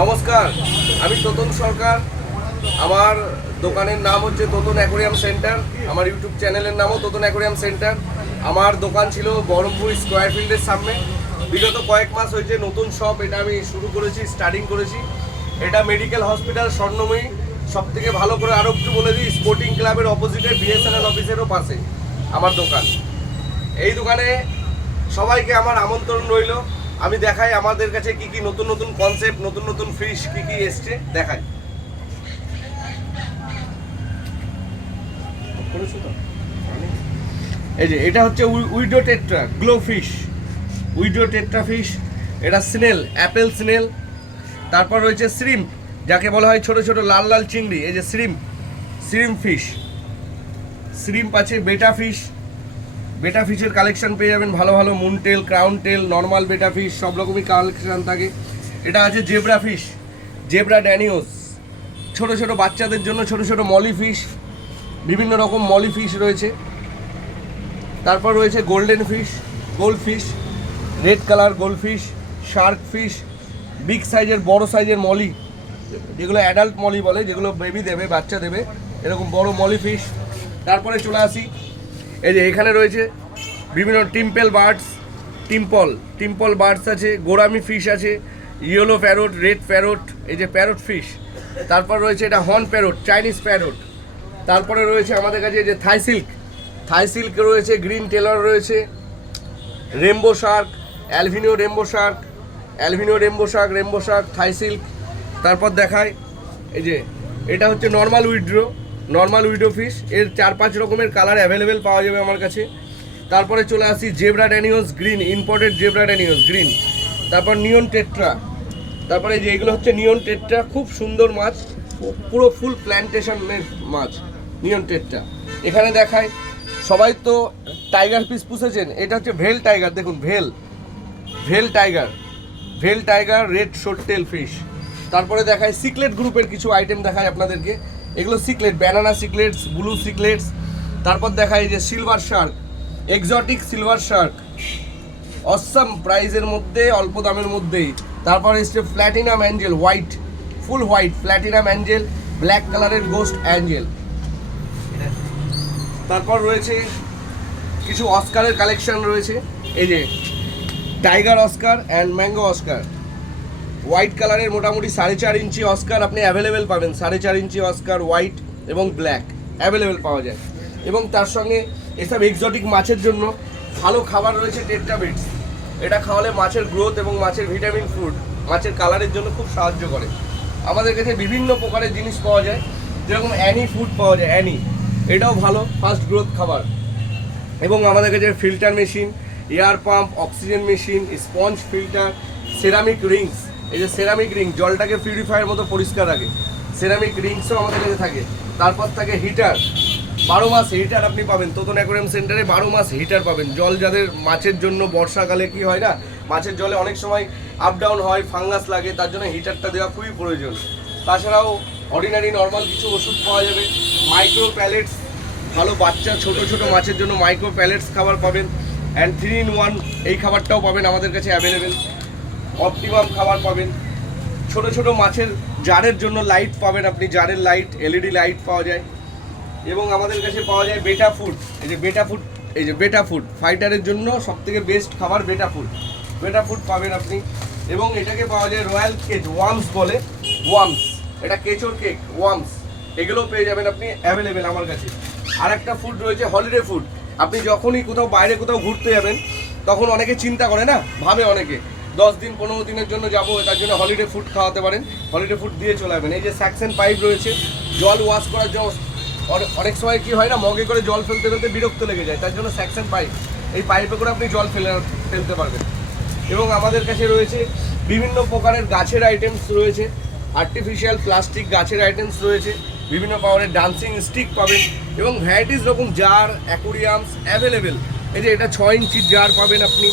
নমস্কার, আমি তোতন সরকার। আমার দোকানের নাম হচ্ছে তোতন অ্যাকোরিয়াম সেন্টার। আমার ইউটিউব চ্যানেলের নামও তোতন অ্যাকোরিয়াম সেন্টার। আমার দোকান ছিল বহরমপুর স্কোয়ার ফিল্ডের সামনে। বিগত কয়েক মাস হয়েছে নতুন শপ এটা আমি শুরু করেছি, স্টার্টিং করেছি। এটা মেডিকেল হসপিটাল স্বর্ণময়ী, সব থেকে ভালো করে আরও একটু বলে দিই, স্পোর্টিং ক্লাবের অপোজিটে বিএসএনএল অফিসেরও পাশে আমার দোকান। এই দোকানে সবাইকে আমার আমন্ত্রণ রইল। আমি দেখাই আমাদের কাছে কি কি নতুন নতুন কনসেপ্ট, নতুন নতুন ফিশ কি কি এসছে দেখাই। এই যে এটা হচ্ছে widow tetra glow fish, widow tetra fish. এটা স্নেল, অ্যাপেল স্নেল। তারপর রয়েছে শ্রিম্প, যাকে বলা হয় ছোট ছোট লাল লাল চিংড়ি। এই যে শ্রিম্প, শ্রিম্প ফিশ। শ্রিম্প আছে, বেটা ফিশ। বেটা ফিশের কালেকশন পেয়ে যাবেন ভালো ভালো, মুনটেল, ক্রাউন টেল, নর্মাল বেটা ফিশ, সব রকমই কালেকশন থাকে। এটা আছে জেব্রা ফিশ, জেব্রা ড্যানিওস, ছোট ছোট বাচ্চাদের জন্য ছোট ছোট মলি ফিশ, বিভিন্ন রকম মলি ফিশ রয়েছে। তারপর রয়েছে golden fish, gold fish, red colour gold fish, Shark fish, big সাইজের বড় সাইজের মলি, যেগুলো অ্যাডাল্ট মলি বলে, যেগুলো বেবি দেবে, বাচ্চা দেবে, এরকম বড় মলি ফিশ। তারপরে চলে আসি, এই যে এখানে রয়েছে বিভিন্ন টিম্পল বার্ডস, টিম্পল বার্ডস আছে, গোরামি ফিশ আছে, ইয়েলো প্যারোট, রেড প্যারোট, এই যে প্যারোট ফিশ। তারপর রয়েছে এটা হর্ন প্যারোট, চাইনিজ প্যারোট। তারপরে রয়েছে আমাদের কাছে যে থাই সিল্ক রয়েছে, গ্রিন টেলর রয়েছে, রেমবো শার্ক, অ্যালভিনিও রেমবো শার্ক, থাই সিল্ক। তারপর দেখায় এই যে এটা হচ্ছে নর্মাল উইডো ফিশ। এর 4-5 রকমের কালার অ্যাভেলেবেল পাওয়া যাবে আমার কাছে। তারপরে চলে আসি zebra danios green, imported zebra danios green. তারপর নিয়ন টেট্রা। তারপরে যে এগুলো হচ্ছে নিয়ন টেট্রা, খুব সুন্দর মাছ, পুরো ফুল প্ল্যান্টেশনের মাছ নিয়ন টেট্রা। এখানে দেখায়, সবাই তো টাইগার ফিশ পুষেছেন, এটা হচ্ছে ভেল টাইগার। দেখুন ভেল টাইগার রেড শোরটেল ফিশ। তারপরে দেখায় সিকলেট গ্রুপের কিছু আইটেম দেখায় আপনাদেরকে। এগুলো সিকলেট, ব্যানানা সিকলেটস, ব্লু সিকলেটস। তারপর দেখায় যে silver Shark, exotic silver Shark, awesome প্রাইসের মধ্যে, অল্প দামের মধ্যেই। তারপর এসছে প্ল্যাটিনাম অ্যাঞ্জেল, হোয়াইট, ফুল হোয়াইট প্ল্যাটিনাম অ্যাঞ্জেল, ব্ল্যাক কালারের গোস্ট অ্যাঞ্জেল। তারপর রয়েছে কিছু অস্কারের কালেকশন রয়েছে। এই যে tiger Oscar and mango Oscar, white কালারের মোটামুটি 4.5 ইঞ্চি অস্কার আপনি অ্যাভেলেবেল পাবেন। 4.5 ইঞ্চি অস্কার হোয়াইট এবং ব্ল্যাক অ্যাভেলেবেল পাওয়া যায়। এবং তার সঙ্গে এসব এক্সোটিক মাছের জন্য ভালো খাবার রয়েছে টেট্রাবিটস। এটা খাওয়ালে মাছের গ্রোথ এবং মাছের ভিটামিন ফুড, মাছের কালারের জন্য খুব সাহায্য করে। আমাদের কাছে বিভিন্ন প্রকারের জিনিস পাওয়া যায়, যেরকম অ্যানি ফুড পাওয়া যায়, অ্যানি, এটাও ভালো ফাস্ট গ্রোথ খাবার। এবং আমাদের কাছে filter machine, air pump, oxygen machine, sponge filter, ceramic Rings. এই যে সেরামিক রিং জলটাকে পিউরিফায়ার মতো পরিষ্কার রাখে, সেরামিক রিংসও আমাদের কাছে থাকে। তারপর থাকে হিটার, 12 মাস হিটার আপনি পাবেন তোতন অ্যাকোরিয়াম সেন্টারে। 12 মাস হিটার পাবেন। জল যাদের মাছের জন্য, বর্ষাকালে কি হয় না, মাছের জলে অনেক সময় আপ ডাউন হয়, ফাঙ্গাস লাগে, তার জন্য হিটারটা দেওয়া খুবই প্রয়োজন। তাছাড়াও অর্ডিনারি নর্মাল কিছু ওষুধ পাওয়া যাবে, মাইক্রো প্যালেটস, ভালো বাচ্চা ছোট ছোট মাছের জন্য মাইক্রো প্যালেটস খাবার পাবেন, অ্যান্ড 3-in-1 এই খাবারটাও পাবেন আমাদের কাছে অ্যাভেলেবেল। অপটিমাম খাবার পাবেন। ছোট ছোট মাছের জারের জন্য লাইট পাবেন আপনি, জারের লাইট, এলইডি লাইট পাওয়া যায়। এবং আমাদের কাছে পাওয়া যায় বেটা ফুড। এই যে বেটা ফুড ফাইটারের জন্য সবথেকে বেস্ট খাবার বেটা ফুড পাবেন আপনি। এবং এটাকে পাওয়া যায় রয়্যাল কেজ, ওয়ার্মস বলে, ওয়ার্মস, এটা কেচোর কেক, ওয়ার্মস, এগুলো পেয়ে যাবেন আপনি অ্যাভেলেবেল আমার কাছে। আর একটা ফুড রয়েছে হলিডে ফুড। আপনি যখনই কোথাও বাইরে কোথাও ঘুরতে যাবেন, তখন অনেকে চিন্তা করে না, ভাবে অনেকে 10 দিন 15 দিনের জন্য যাবো, তার জন্য হলিডে ফুড খাওয়াতে পারেন, হলিডে ফুড দিয়ে চলে যাবেন। এই যে সাকশন পাইপ রয়েছে, জল ওয়াশ করার জন্য। অনেক সময় কি হয় না, মগে করে জল ফেলতে বিরক্ত লেগে যায়, তার জন্য সাকশন পাইপ, এই পাইপে করে আপনি জল ফেলতে পারবেন। এবং আমাদের কাছে রয়েছে বিভিন্ন প্রকারের গাছের আইটেমস রয়েছে, আর্টিফিশিয়াল প্লাস্টিক গাছের আইটেমস রয়েছে, বিভিন্ন পাওয়ারের ডান্সিং স্টিক পাবেন, এবং ভ্যারাইটিস রকম জার, অ্যাকোরিয়ামস অ্যাভেলেবেল। এই যে এটা 6 ইঞ্চির জার পাবেন আপনি,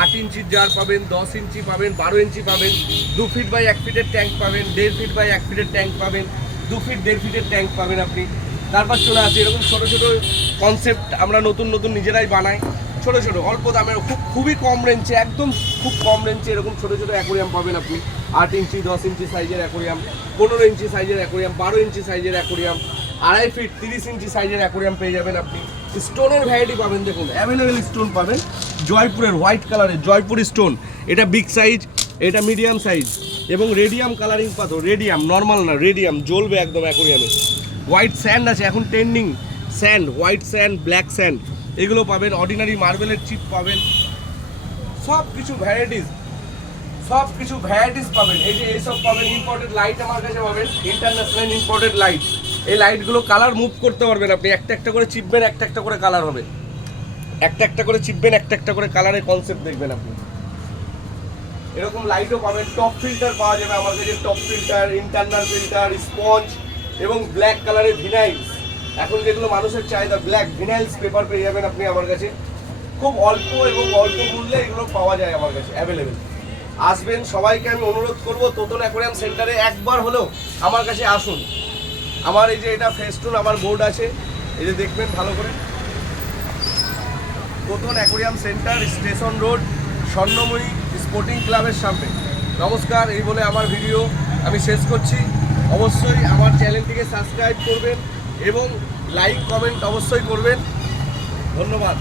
8 ইঞ্চির জার পাবেন, 10 ইঞ্চি পাবেন, 12 ইঞ্চি পাবেন, 2 ফিট বাই 1 ফিটের ট্যাঙ্ক পাবেন, 1.5 ফিট বাই 1 ফিটের ট্যাঙ্ক পাবেন, 2 ফিট 1.5 ফিটের ট্যাঙ্ক পাবেন আপনি। তারপর চলে আসে এরকম ছোটো ছোটো কনসেপ্ট আমরা নতুন নিজেরাই বানাই, ছোট ছোট অল্প দামের খুবই কম রেঞ্জে, একদম খুব কম রেঞ্জে এরকম ছোট ছোট অ্যাকোরিয়াম পাবেন আপনি। 8 ইঞ্চি 10 ইঞ্চি সাইজের অ্যাকোরিয়াম, 15 ইঞ্চি সাইজের অ্যাকোরিয়াম, 12 ইঞ্চি সাইজের অ্যাকোরিয়াম, 2.5 ফিট 30 ইঞ্চি সাইজের অ্যাকোরিয়াম পেয়ে যাবেন আপনি। স্টোনের ভ্যারাইটি পাবেন, দেখুন অ্যাভেলেবেল স্টোন পাবেন। জয়পুরের হোয়াইট কালারের জয়পুর স্টোন, এটা বিগ সাইজ, এটা মিডিয়াম সাইজ এবং রেডিয়াম কালারিং পাথর, রেডিয়াম নর্মাল না, রেডিয়াম জ্বলবে একদম অ্যাকোরিয়ামে। হোয়াইট স্যান্ড আছে এখন trending sand, white sand, black sand, এগুলো পাবেন। অর্ডিনারি মার্বেলের চিপ পাবেন, সব কিছু ভ্যারাইটিস পাবেন। এই যে এইসব পাবেন। ইম্পোর্টেড লাইট আমার কাছে পাবেন, ইন্টারন্যাশনাল ইম্পোর্টেড লাইট। এই লাইটগুলো কালার মুভ করতে পারবেন আপনি, একটা একটা করে চিপবেন, একটা একটা করে কালার হবে, একটা একটা করে চিপবেন, একটা একটা করে কালারের কনসেপ্ট দেখবেন আপনি। এরকম লাইটও পাবেন। টপ ফিল্টার পাওয়া যাবে আমার কাছে, top filter, internal filter, sponge এবং ব্ল্যাক কালারের ভিনাইলস। এখন যেগুলো মানুষের চাহিদা, ব্ল্যাক ভিনাইলস পেপার পেয়ে যাবেন আপনি আমার কাছে। খুব অল্প এবং অল্প মূল্যে এগুলো পাওয়া যায় আমার কাছে অ্যাভেলেবেল। আসবেন, সবাইকে আমি অনুরোধ করবো তোতন অ্যাকোরিয়াম সেন্টারে একবার হলেও আমার কাছে আসুন। আমার এই যে এটা ফেস্টুন আমার বোর্ড আছে, এই যে দেখবেন ভালো করে, Totan aquarium centre, station road, Swarnamoyee sporting ক্লাবের সামনে। নমস্কার, এই বলে আমার ভিডিও আমি শেষ করছি। অবশ্যই আমার চ্যানেলটিকে সাবস্ক্রাইব করবেন এবং লাইক কমেন্ট অবশ্যই করবেন। ধন্যবাদ।